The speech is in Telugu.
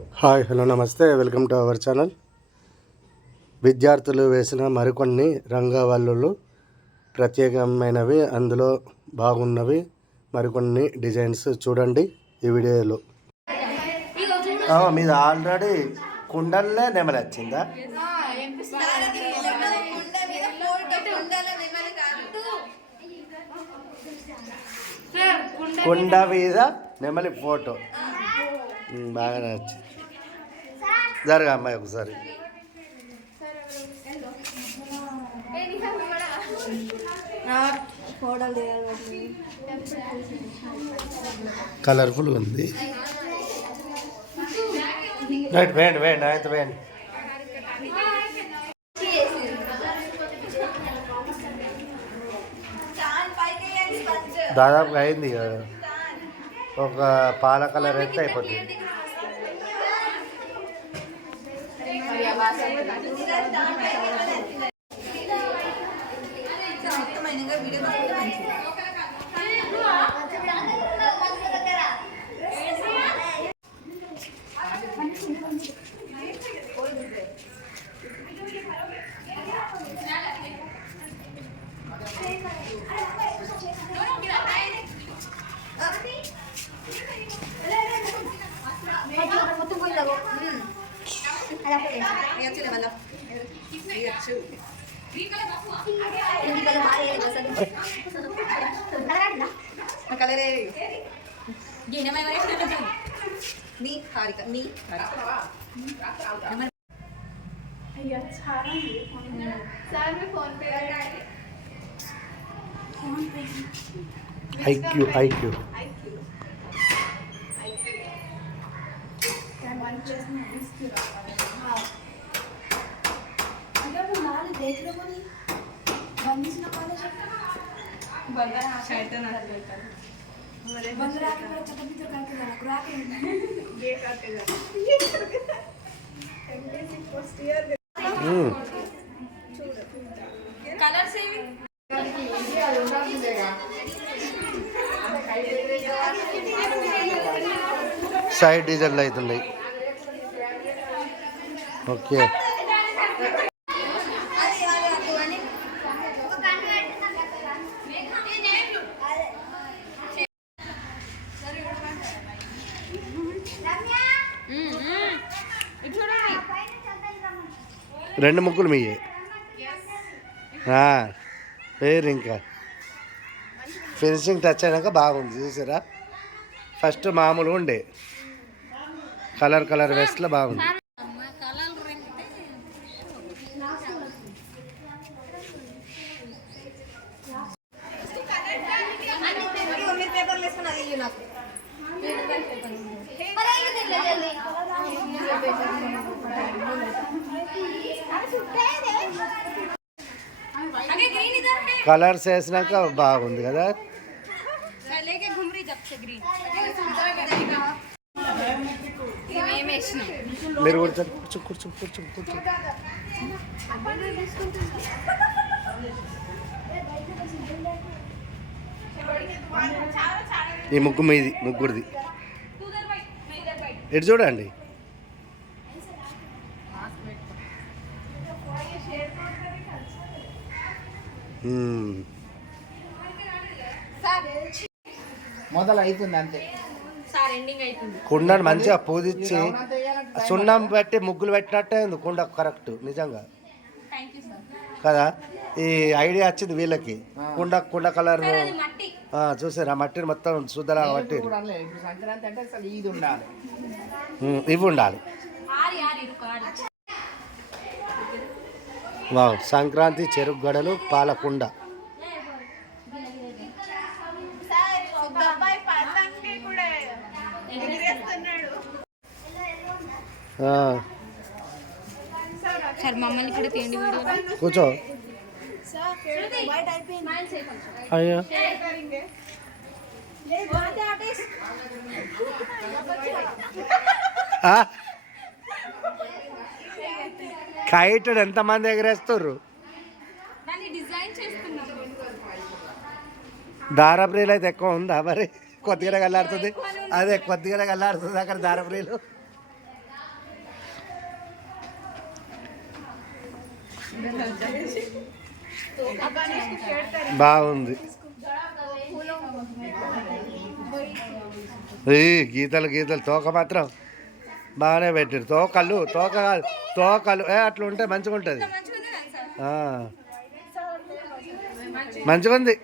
హాయ్ హలో నమస్తే వెల్కమ్ టు అవర్ ఛానల్. విద్యార్థులు వేసిన మరికొన్ని రంగవల్లులు ప్రత్యేకమైనవి, అందులో బాగున్నవి మరికొన్ని డిజైన్స్ చూడండి ఈ వీడియోలో. మీద ఆల్రెడీ కుండలనే నెమలి వచ్చిందా? కుండ మీద నెమలి ఫోటో బాగా నచ్చింది. జరగా అమ్మాయి ఒకసారి. కలర్ఫుల్ ఉంది. రైట్ వేయండి వేయండి అయితే వేయండి. దాదాపుగా అయింది కదా, ఒక పాల కలర్ అయితే అయిపోతుంది. IQ సైడ్ డిజైన్లు అవుతున్నాయి. ఓకే, రెండు ముగ్గులు మీయే పేరు. ఇంకా ఫినిషింగ్ టచ్ అయినాక బాగుంది చూసారా. ఫస్ట్ మామూలుగా ఉండే కలర్ వేస్ట్లో బాగుంది. కలర్స్ వేసినాక బాగుంది కదా. మీరు కూర్చో కూర్చో కూర్చో కూర్చో. ఈ ముగ్గు మీది, ముగ్గురిది. ఇటు చూడండి. మొదలైతుంది అంతే. కుండను మంచిగా పూజించి సున్నం పెట్టి ముగ్గులు పెట్టినట్టే ఉంది కుండ. కరెక్ట్ నిజంగా కదా. ఈ ఐడియా వచ్చింది వీళ్ళకి. కుండ కలర్ చూసారా, మట్టిని మొత్తం శుద్ధలా పట్టి ఇవి ఉండాలి. వావ్, సంక్రాంతి చెరుకు గడలు పాలకుండ. కూర్చో. అయ్యో కైట్ ఎంతమంది ఎగరేస్తారు? దారప్రీలు అయితే ఎక్కువ ఉందా మరి? కొద్దిగా కల్లాడుతుంది. అదే కొద్దిగా కల్లాడుతుంది అక్కడ దారప్రీలు. బాగుంది. ఈ గీతలు గీతలు తోక మాత్రం బాగానే పెట్టారు. తోకలు కాదు, తోకలు అట్లా ఉంటే మంచిగా ఉంటుంది. మంచిగా ఉంది.